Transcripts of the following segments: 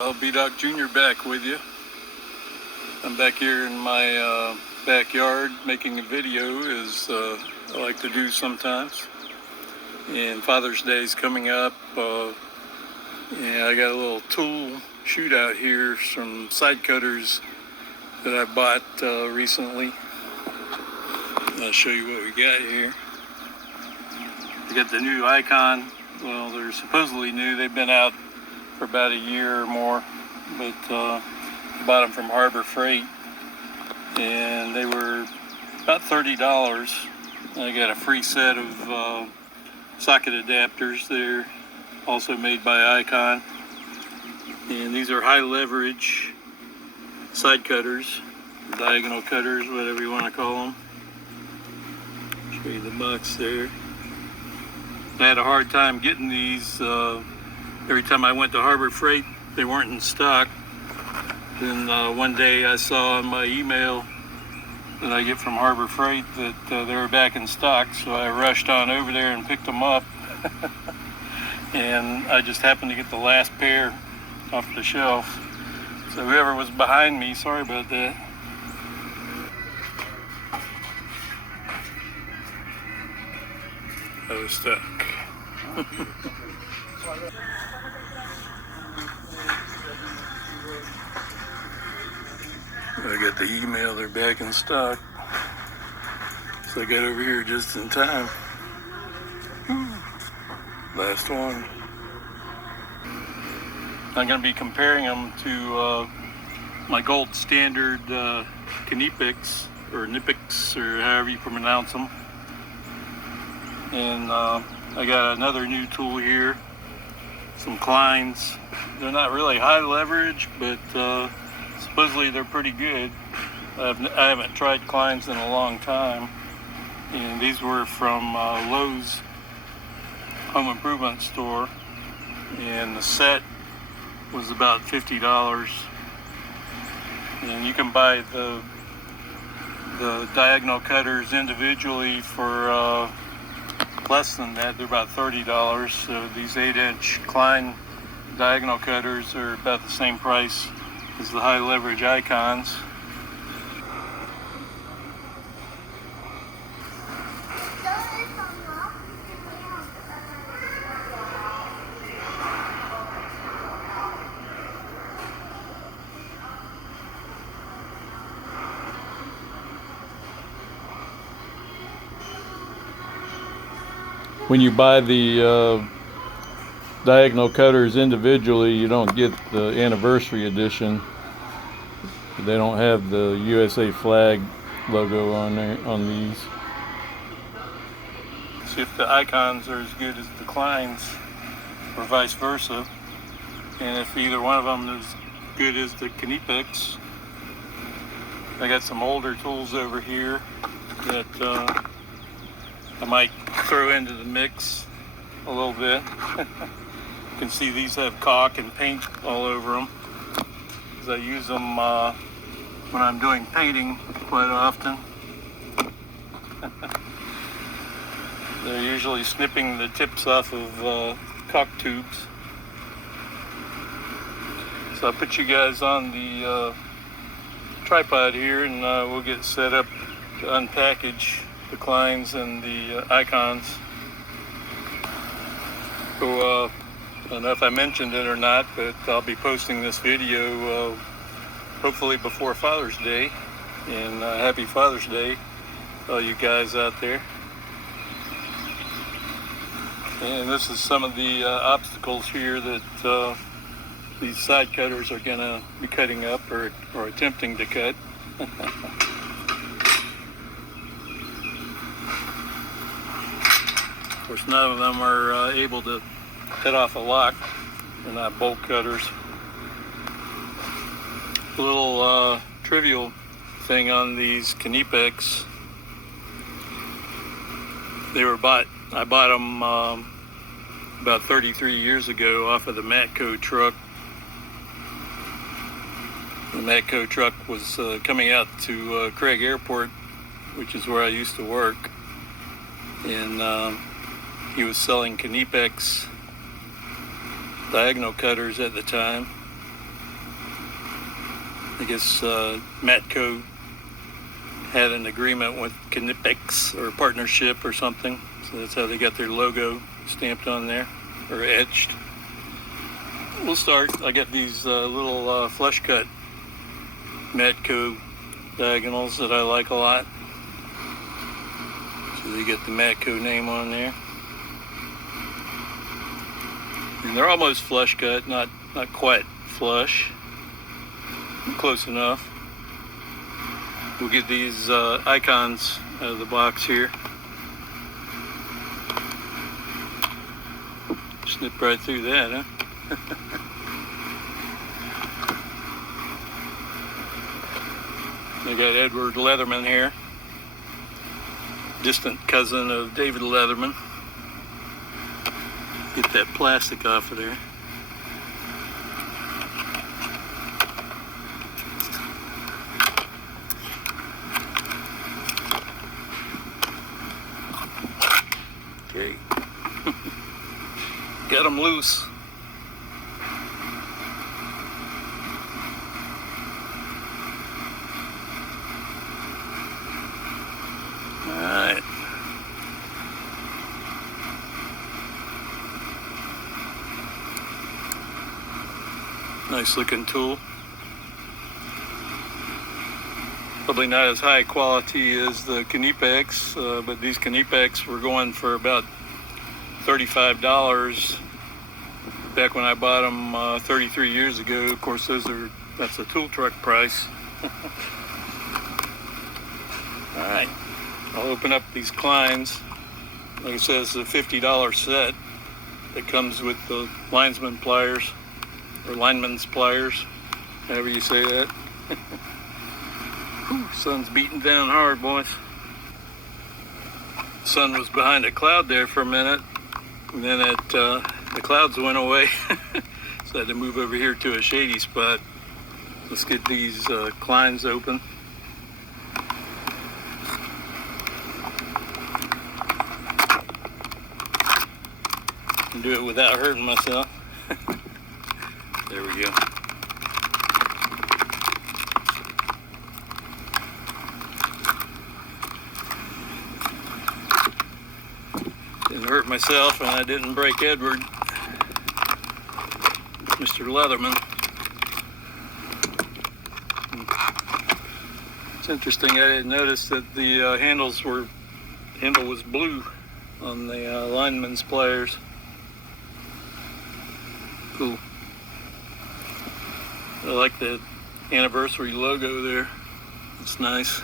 B-Doc Jr. back with you. I'm back here in my backyard making a video, as I like to do sometimes. And Father's Day is coming up. And I got a little tool shootout here, some side cutters that I bought recently. I'll show you what we got here. We got the new Icon. Well, they're supposedly new. They've been out for about a year or more, but I bought them from Harbor Freight, and they were about $30. I got a free set of socket adapters. They're also made by Icon, and these are high leverage side cutters, diagonal cutters, whatever you want to call them. Show you the box there. I had a hard time getting these. Every time I went to Harbor Freight, they weren't in stock. Then one day I saw on my email that I get from Harbor Freight that they were back in stock, so I rushed on over there and picked them up. And I just happened to get the last pair off the shelf. So whoever was behind me, sorry about that. I was stuck. I got the email, they're back in stock. So I got over here just in time. Last one. I'm going to be comparing them to my gold standard Knipex, or Knipex, or however you pronounce them. And I got another new tool here, some Kleins. They're not really high leverage, but supposedly they're pretty good. I haven't tried Kleins in a long time. And these were from Lowe's home improvement store. And the set was about $50. And you can buy the diagonal cutters individually for less than that. They're about $30. So these 8-inch Klein diagonal cutters are about the same price as the high leverage Icons. When you buy the diagonal cutters individually, you don't get the anniversary edition. They don't have the USA flag logo on there on these. See if the Icons are as good as the Kleins, or vice versa, and if either one of them is good as the Knipex. I got some older tools over here that I might throw into the mix a little bit. You can see these have caulk and paint all over them, because I use them when I'm doing painting quite often. They're usually snipping the tips off of caulk tubes. So I'll put you guys on the tripod here, and we'll get set up to unpackage the Kleins and the Icons. So I don't know if I mentioned it or not, but I'll be posting this video hopefully before Father's Day. And happy Father's Day to all you guys out there. And this is some of the obstacles here that these side cutters are going to be cutting up, or attempting to cut. Of course, none of them are able to cut off a lock. They're not bolt cutters. A little trivial thing on these Knipex. I bought them about 33 years ago off of the Matco truck. The Matco truck was coming out to Craig Airport, which is where I used to work. And he was selling Knipex diagonal cutters at the time. I guess Matco had an agreement with Knipex or a partnership or something. So that's how they got their logo stamped on there, or etched. We'll start. I got these little flush cut Matco diagonals that I like a lot. So they get the Matco name on there. And they're almost flush cut, not quite flush. Close enough. We'll get these icons out of the box here. Snip right through that, huh? We got Edward Leatherman here, distant cousin of David Leatherman. Get that plastic off of there. Okay. Got them loose. Alright. Nice looking tool. Probably not as high quality as the Knipex, but these Knipex were going for about $35 back when I bought them 33 years ago. Of course, that's a tool truck price. All right, I'll open up these Kleins. Like I said, it's a $50 set that comes with the linesman pliers, or lineman's pliers, however you say that. Whew, sun's beating down hard, boys. Sun was behind a cloud there for a minute, and then the clouds went away. So I had to move over here to a shady spot. Let's get these Kleins open. And do it without hurting myself. There we go. Didn't hurt myself, and I didn't break Edward, Mr. Leatherman. It's interesting, I didn't notice that the handle was blue on the lineman's pliers. Cool. I like the anniversary logo there. It's nice.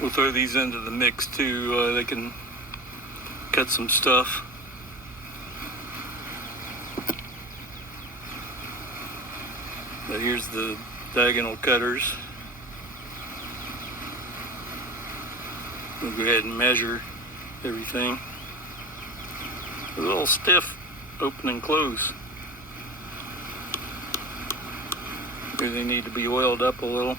We'll throw these into the mix too. They can cut some stuff. But here's the diagonal cutters. We'll go ahead and measure everything. A little stiff, open and close. Maybe they need to be oiled up a little.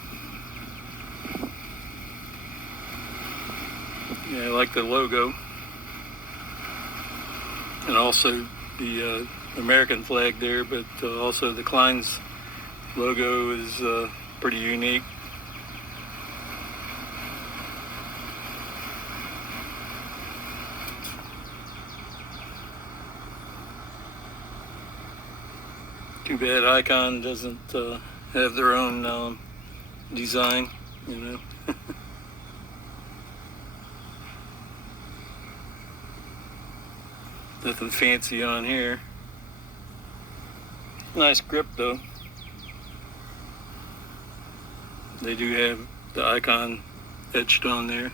Yeah, I like the logo. And also the American flag there, but also the Klein's logo is pretty unique. Too bad Icon doesn't have their own design, you know. Nothing fancy on here. Nice grip though. They do have the Icon etched on there.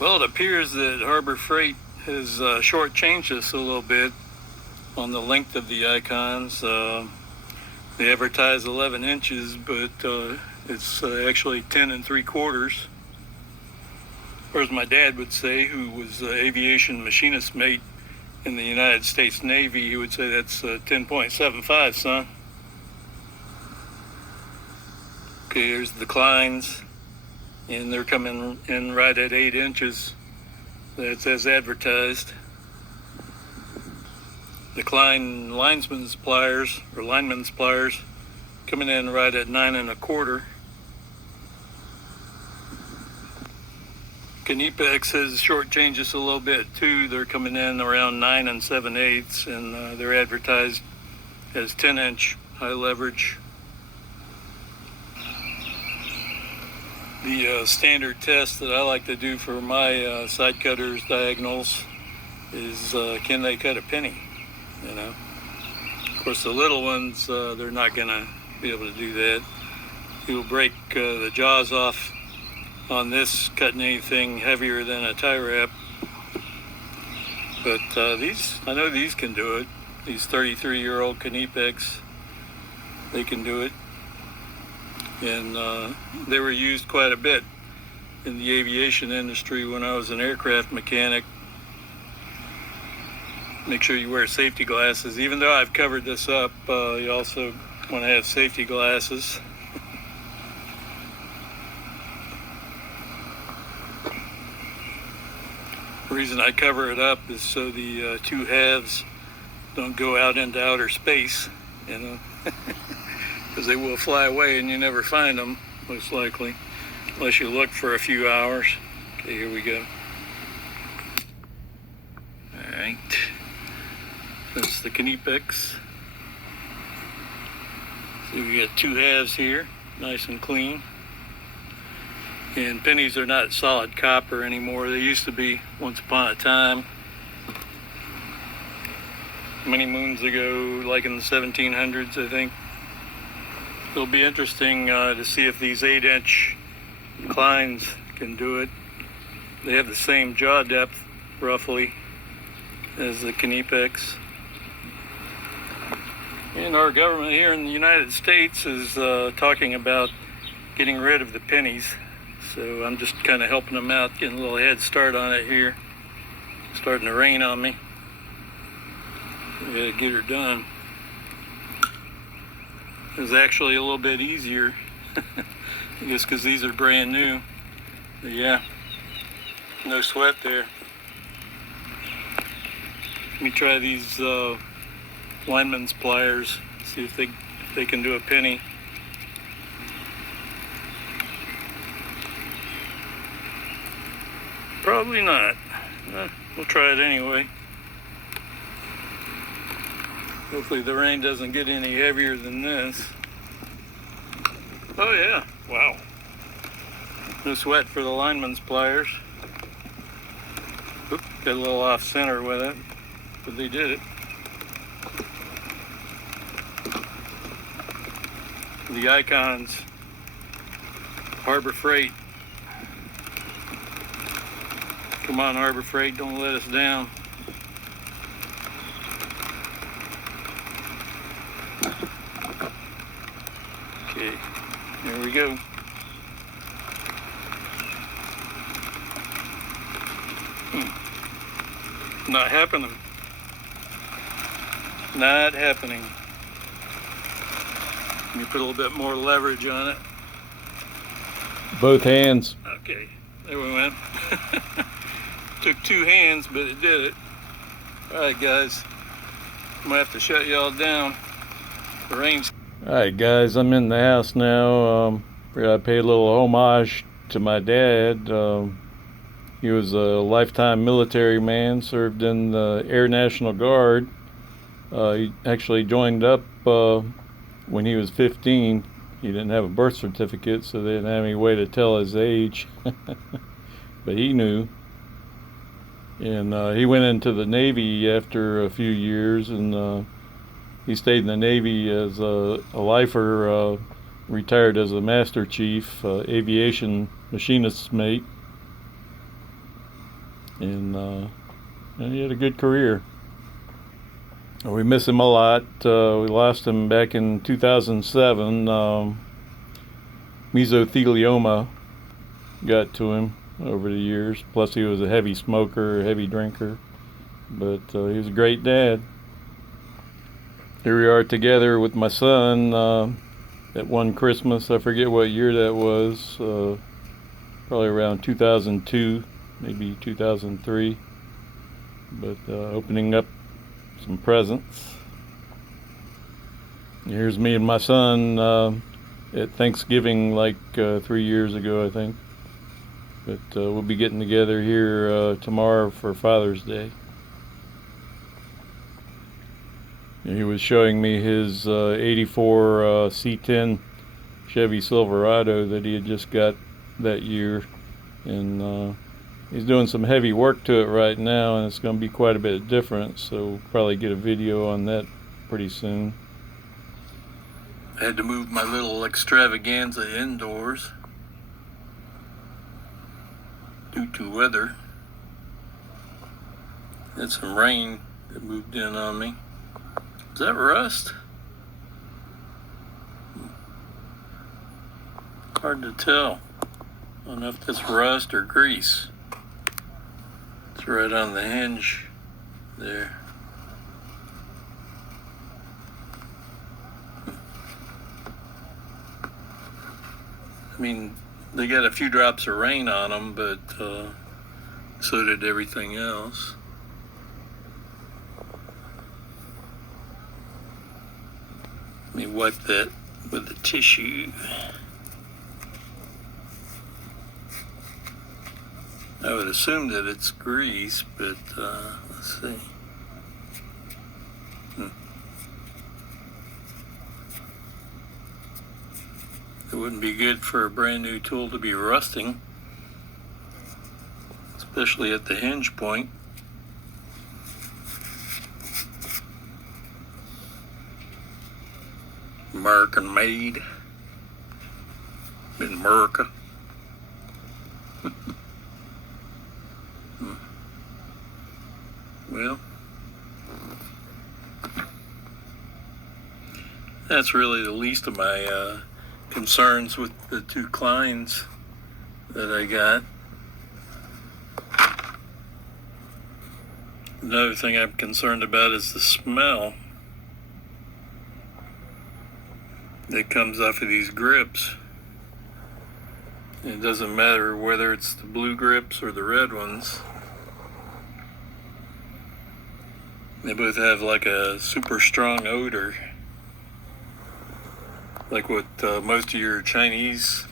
Well, it appears that Harbor Freight has shortchanged us a little bit on the length of the icons. They advertise 11 inches, but it's actually 10 3/4. Or as my dad would say, who was aviation machinist mate in the United States Navy, he would say that's 10.75, son. Okay, here's the Kleins, and they're coming in right at 8 inches. That's as advertised. The Klein Linemans pliers, or Linemans pliers, coming in right at 9 1/4. Knipex has shortchanged us a little bit too. They're coming in around 9 7/8, and they're advertised as 10-inch high leverage. The standard test that I like to do for my side cutters diagonals is can they cut a penny? You know, of course the little ones they're not gonna be able to do that. You'll break the jaws off on this cutting anything heavier than a tie wrap. But these, I know these can do it. These 33-year-old Knipex, they can do it. And they were used quite a bit in the aviation industry when I was an aircraft mechanic. Make sure you wear safety glasses. Even though I've covered this up, you also want to have safety glasses. The reason I cover it up is so the two halves don't go out into outer space, you know, because they will fly away and you never find them, most likely, unless you look for a few hours. Okay, here we go. All right, that's the Knipex. So we got two halves here, nice and clean. And pennies are not solid copper anymore. They used to be once upon a time. Many moons ago, like in the 1700s, I think. It'll be interesting to see if these 8-inch Kleins can do it. They have the same jaw depth, roughly, as the Knipex. And our government here in the United States is talking about getting rid of the pennies. So I'm just kind of helping them out, getting a little head start on it here. It's starting to rain on me. I gotta get her done. It was actually a little bit easier, I guess because these are brand new. But yeah, no sweat there. Let me try these Linemans pliers, see if they can do a penny. Probably not. We'll try it anyway. Hopefully the rain doesn't get any heavier than this. Oh yeah, wow. No sweat for the Linemans pliers. Oop, got a little off center with it, but they did it. The icons, Harbor Freight. Come on, Harbor Freight, don't let us down. Okay, here we go. Not happening. Not happening. Let me put a little bit more leverage on it. Both hands. Okay, there we went. Took two hands, but it did it. All right, guys. I'm gonna have to shut y'all down. The rain's. All right, guys, I'm in the house now. I pay a little homage to my dad. He was a lifetime military man, served in the Air National Guard. He actually joined up when he was 15. He didn't have a birth certificate, so they didn't have any way to tell his age. But he knew. And he went into the Navy after a few years, and he stayed in the Navy as a lifer, retired as a Master Chief, aviation machinist's mate, and he had a good career. We miss him a lot. We lost him back in 2007. Mesothelioma got to him over the years. Plus he was a heavy smoker, a heavy drinker. But he was a great dad. Here we are together with my son at one Christmas. I forget what year that was. Probably around 2002, maybe 2003. But opening up some presents. Here's me and my son at Thanksgiving, like 3 years ago, I think. But we'll be getting together here tomorrow for Father's Day. He was showing me his 84 C10 Chevy Silverado that he had just got that year. And he's doing some heavy work to it right now, and it's going to be quite a bit different, so we'll probably get a video on that pretty soon. I had to move my little extravaganza indoors due to weather. Had some rain that moved in on me. Is that rust? Hard to tell. I don't know if that's rust or grease. It's right on the hinge there. I mean, they got a few drops of rain on them, but so did everything else. Let me wipe that with a tissue. I would assume that it's grease, but let's see. It wouldn't be good for a brand new tool to be rusting, especially at the hinge point. American made in America. Well, that's really the least of my concerns with the two Kleins that I got. Another thing I'm concerned about is the smell that comes off of these grips. It doesn't matter whether it's the blue grips or the red ones. They both have like a super strong odor, like what most of your Chinese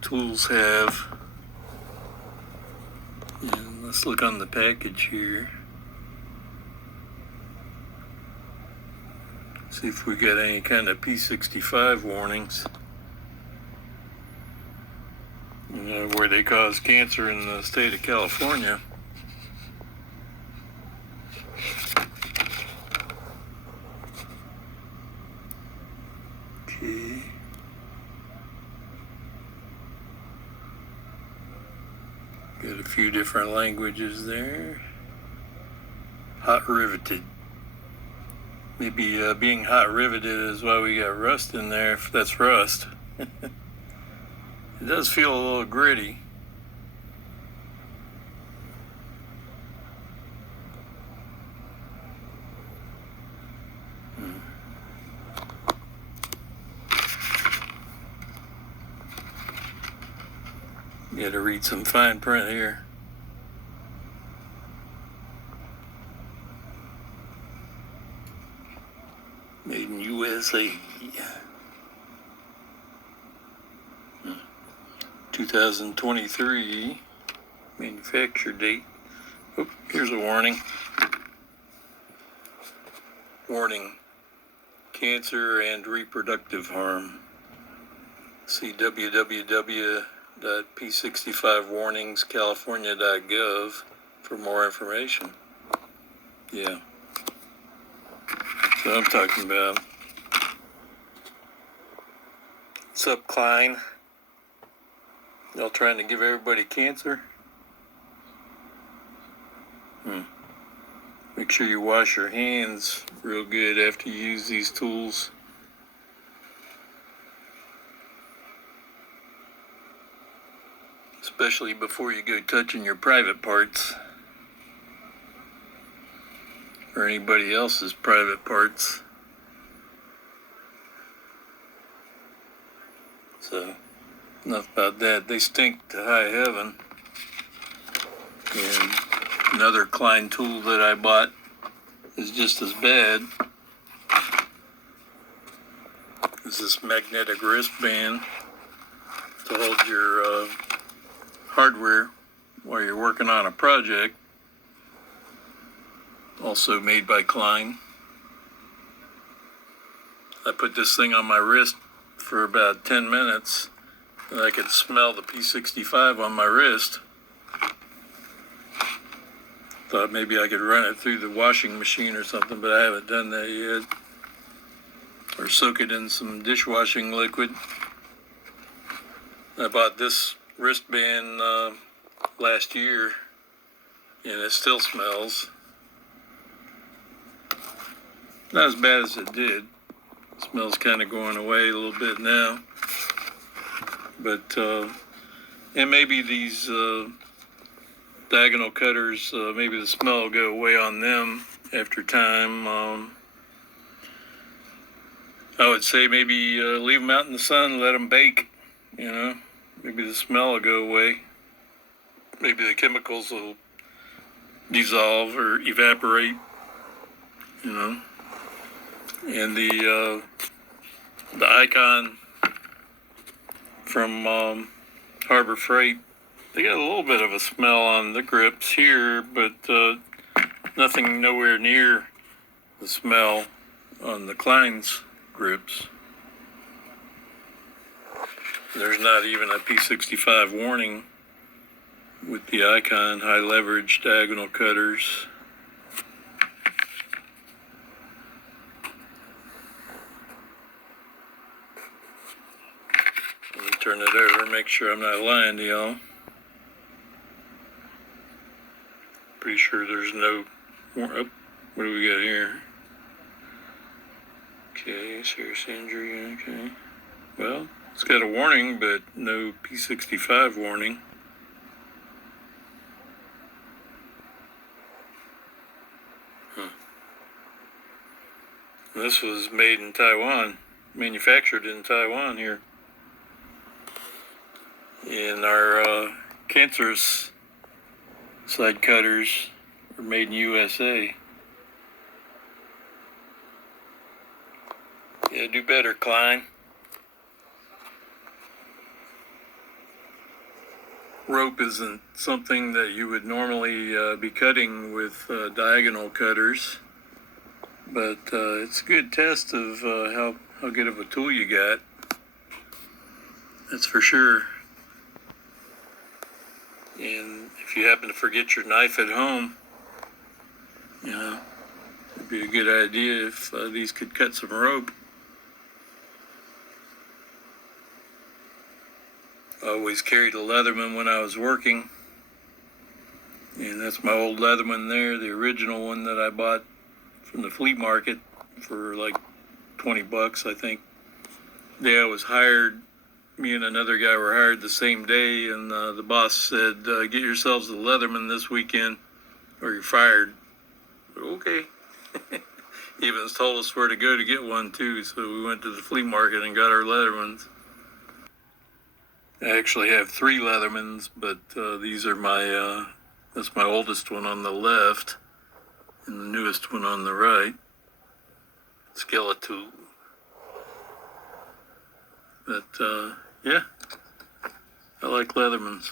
tools have. And let's look on the package here. See if we got any kind of P65 warnings. You know, where they cause cancer in the state of California. Okay. Got a few different languages there. Hot riveted. Maybe being hot riveted is why we got rust in there, if that's rust. It does feel a little gritty. Got to read some fine print here. Made in USA. 2023 manufacture date. Oh, here's a warning. Warning: cancer and reproductive harm. See www.p65warningscalifornia.gov for more information. Yeah. So I'm talking about. What's up, Klein? Y'all trying to give everybody cancer? Make sure you wash your hands real good after you use these tools. Especially before you go touching your private parts. Or anybody else's private parts. So, enough about that. They stink to high heaven. And another Klein tool that I bought is just as bad. It's this magnetic wristband to hold your hardware while you're working on a project. Also made by Klein. I put this thing on my wrist for about 10 minutes and I could smell the P65 on my wrist. Thought maybe I could run it through the washing machine or something, but I haven't done that yet. Or soak it in some dishwashing liquid. I bought this wristband last year and it still smells. Not as bad as it did. It smells kind of going away a little bit now. But, and maybe these diagonal cutters, maybe the smell will go away on them after time. I would say maybe leave them out in the sun, let them bake, you know. Maybe the smell will go away. Maybe the chemicals will dissolve or evaporate, you know. And the Icon from Harbor Freight, they got a little bit of a smell on the grips here, but nothing nowhere near the smell on the Klein's grips. There's not even a P65 warning with the Icon high leverage diagonal cutters. Let me turn it over and make sure I'm not lying to y'all. Pretty sure there's no, oh, what do we got here? Okay, serious injury, okay. Well, it's got a warning, but no P65 warning. This was made in Taiwan, manufactured in Taiwan here. And our cancerous side cutters are made in USA. Yeah, do better, Klein. Rope isn't something that you would normally be cutting with diagonal cutters, but it's a good test of how good of a tool you got. That's for sure. And if you happen to forget your knife at home, you know, it'd be a good idea if these could cut some rope. I always carried a Leatherman when I was working, and that's my old Leatherman there, the original one that I bought from the flea market for like $20, I think. The day I was hired, me and another guy were hired the same day, and the boss said, get yourselves a Leatherman this weekend or you're fired. Okay. He even told us where to go to get one too, so we went to the flea market and got our Leathermans. I actually have 3 Leathermans, but these are my, that's my oldest one on the left and the newest one on the right. Skeletal. But yeah, I like Leathermans.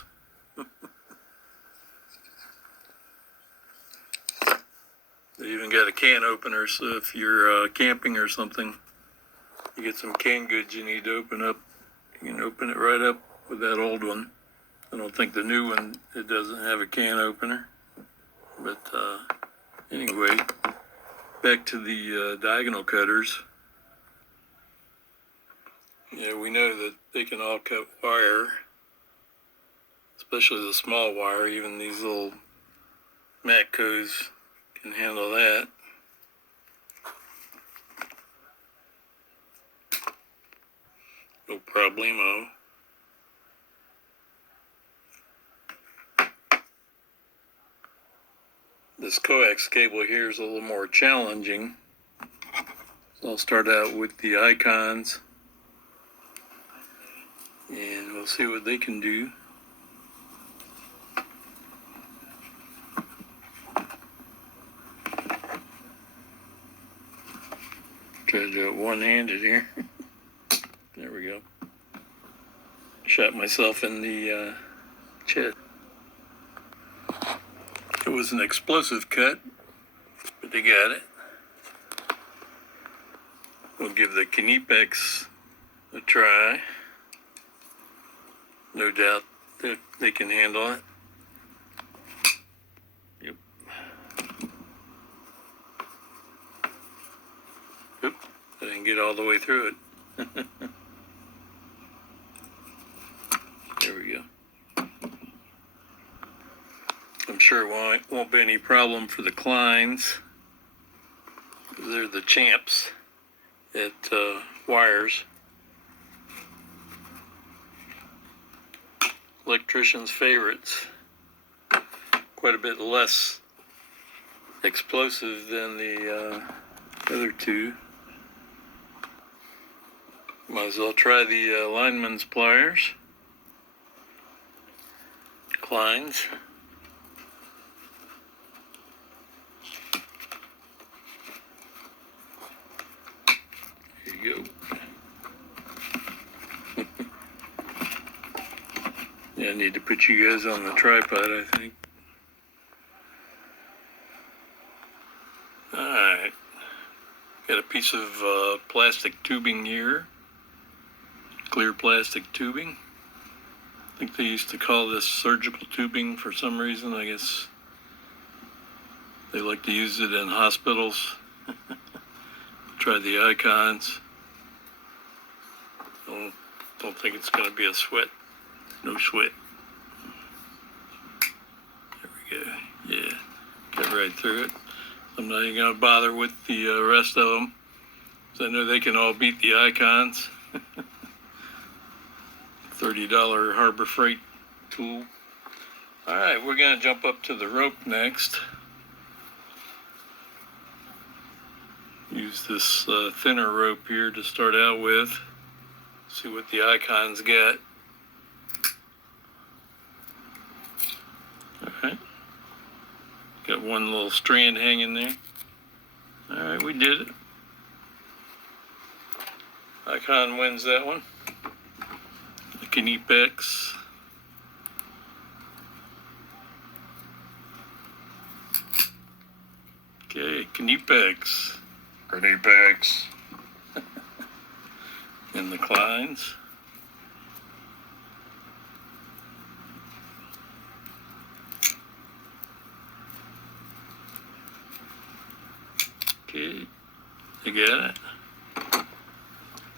They even got a can opener, so if you're camping or something, you get some canned goods you need to open up, you can open it right up with that old one. I don't think the new one, it doesn't have a can opener. But anyway, back to the diagonal cutters. Yeah, we know that they can all cut wire, especially the small wire. Even these little Matcos can handle that. No problemo. This coax cable here is a little more challenging. So I'll start out with the Icons, and we'll see what they can do. Try to do it one-handed here. There we go. Shot myself in the chest. It was an explosive cut, but they got it. We'll give the Knipex a try. No doubt that they can handle it. Yep. Oop, I didn't get all the way through it. There we go. I'm sure it won't be any problem for the Kleins. They're the champs at wires. Electrician's favorites. Quite a bit less explosive than the other two. Might as well try the Linemans pliers. Kleins. There you go. Yeah, I need to put you guys on the tripod, I think. Alright. Got a piece of plastic tubing here. Clear plastic tubing. I think they used to call this surgical tubing for some reason. I guess they like to use it in hospitals. Try the icons. Don't think it's going to be a sweat. No sweat. There we go. Yeah, got right through it. I'm not even going to bother with the rest of them, because I know they can all beat the icons. $30 Harbor Freight tool. All right, we're going to jump up to the rope next. Use this thinner rope here to start out with. See what the icons get. Alright. Got one little strand hanging there. Alright, we did it. Icon wins that one. The Knipex. Okay, Knipex. Knipex. And the Kleins. Okay, you got it.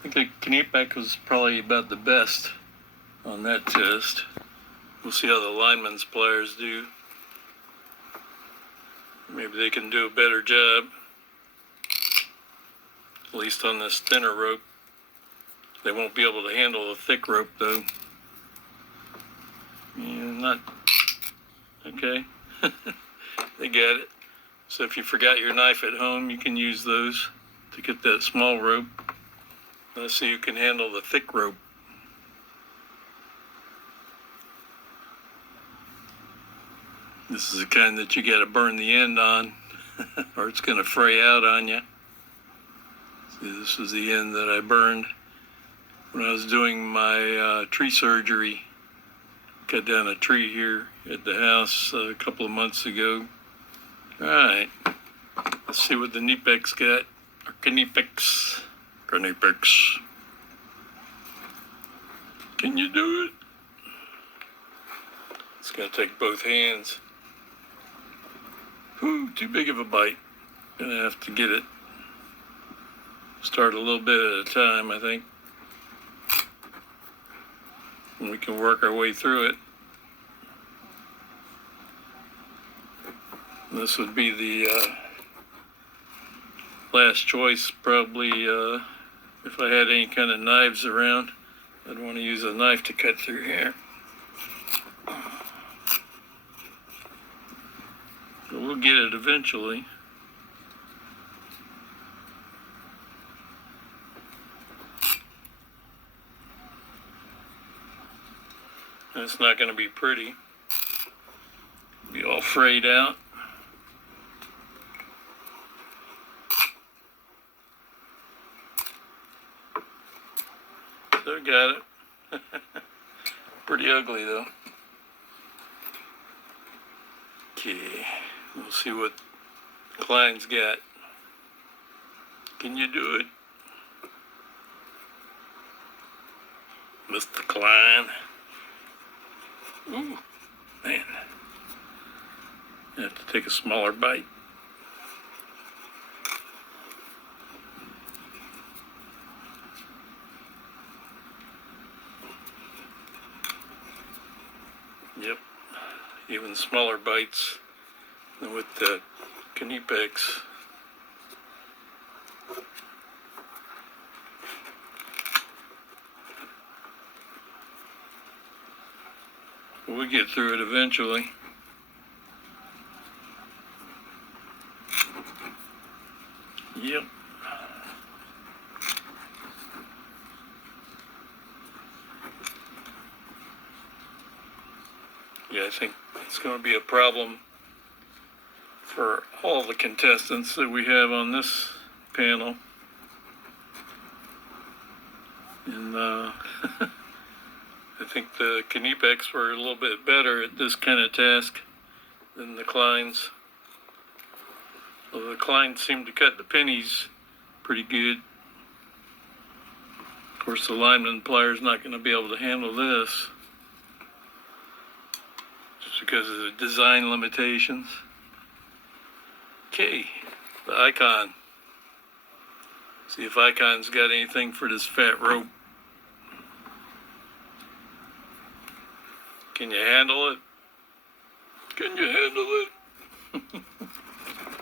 I think the Knipex was probably about the best on that test. We'll see how the Linemans pliers do. Maybe they can do a better job. At least on this thinner rope. They won't be able to handle the thick rope though. Yeah, not okay. They get it. So if you forgot your knife at home, you can use those to get that small rope. Let's see who can handle the thick rope. This is the kind that you got to burn the end on, or it's going to fray out on you. See, this is the end that I burned when I was doing my tree surgery. Cut down a tree here at the house a couple of months ago. All right, let's see what the Knipex got. Or Knipex. Knipex. Can you do it? It's gonna take both hands. Whew, too big of a bite. Gonna have to get it. Start a little bit at a time, I think. And we can work our way through it. This would be the last choice, probably, if I had any kind of knives around. I'd want to use a knife to cut through here. But we'll get it eventually. And it's not going to be pretty. Be all frayed out. got it. Pretty ugly though. Okay, we'll see what Klein's got. Can you do it, Mr. Klein? Ooh, man. I have to take a smaller bite. Yep, even smaller bites than with the Knipex. We'll get through it eventually. Yep. Yeah, I think it's going to be a problem for all the contestants that we have on this panel. And I think the Knipex were a little bit better at this kind of task than the Kleins. Well, the Kleins seem to cut the pennies pretty good. Of course, the Lineman plier's not going to be able to handle this just because of the design limitations. Okay, the Icon. See if Icon's got anything for this fat rope. Can you handle it? Can you handle it?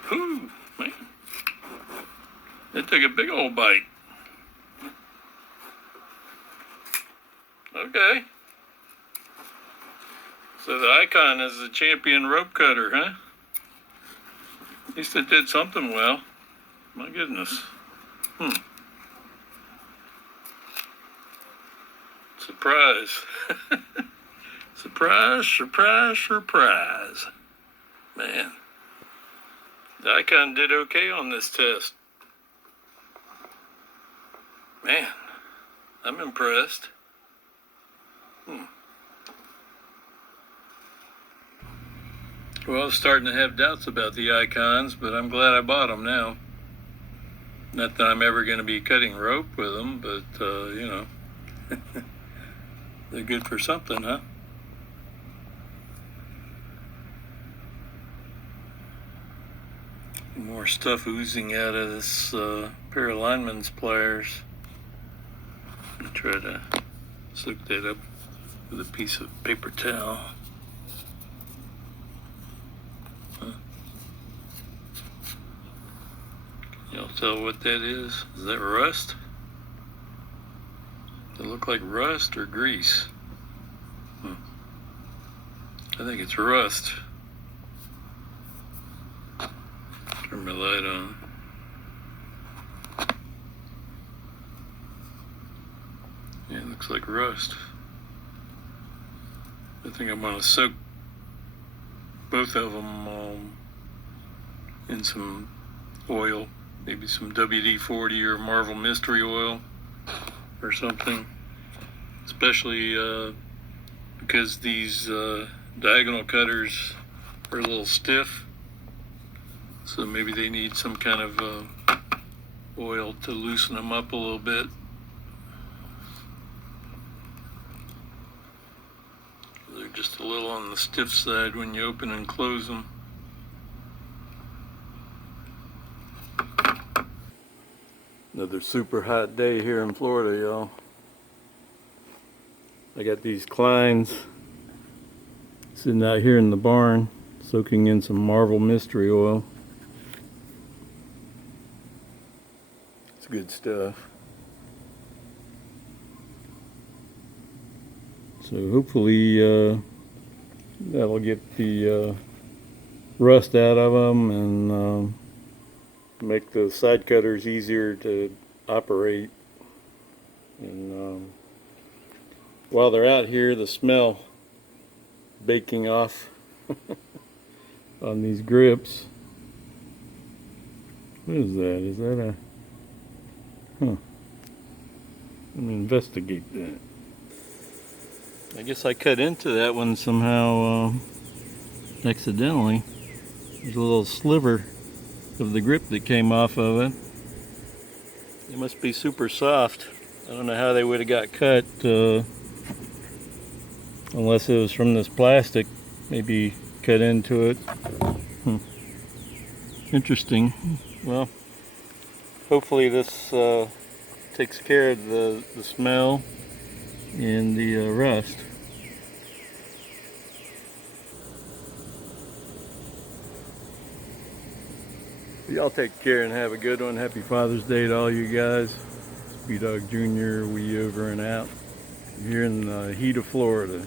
Whew, man. It took a big old bite. Okay. So the Icon is the champion rope cutter, huh? At least it did something well. My goodness. Surprise. Surprise, surprise, surprise. Man. The Icon did okay on this test. Man, I'm impressed. Well, I was starting to have doubts about the Icons, but I'm glad I bought them now. Not that I'm ever going to be cutting rope with them, but, you know, they're good for something, huh? More stuff oozing out of this pair of Linemans pliers. I'll try to soak that up with a piece of paper towel. Y'all tell what that is? Is that rust? Does it look like rust or grease? I think it's rust. Turn my light on. Yeah, it looks like rust. I think I'm going to soak both of them in some oil, maybe some WD-40 or Marvel Mystery Oil or something, especially because these diagonal cutters are a little stiff, so maybe they need some kind of oil to loosen them up a little bit. They're just a little on the stiff side when you open and close them. Another super hot day here in Florida, y'all. I got these Kleins sitting out here in the barn, soaking in some Marvel Mystery Oil. It's good stuff. So hopefully that'll get the rust out of them and make the side cutters easier to operate. And while they're out here, the smell baking off on these grips. What is that? Is that a... Huh. Let me investigate that. I guess I cut into that one somehow accidentally. There's a little sliver of the grip that came off of it. It must be super soft. I don't know how they would have got cut unless it was from this plastic. Maybe cut into it. Interesting. Well, hopefully this takes care of the smell and the rust. Y'all take care and have a good one. Happy Father's Day to all you guys. Speed Dog Jr., we over and out. Here in the heat of Florida.